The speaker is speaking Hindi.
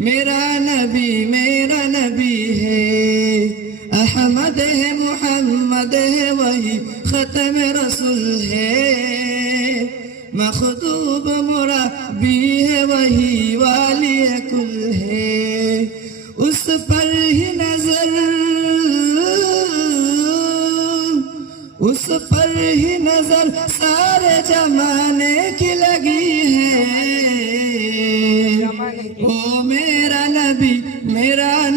मेरा नबी है। अहमद है मोहम्मद है वही खत्म रसूल है। मखदूब मुरब्बी है वही वाली कुल है। उस पर ही नजर सारे जमाने की लगी है। ओ मेरा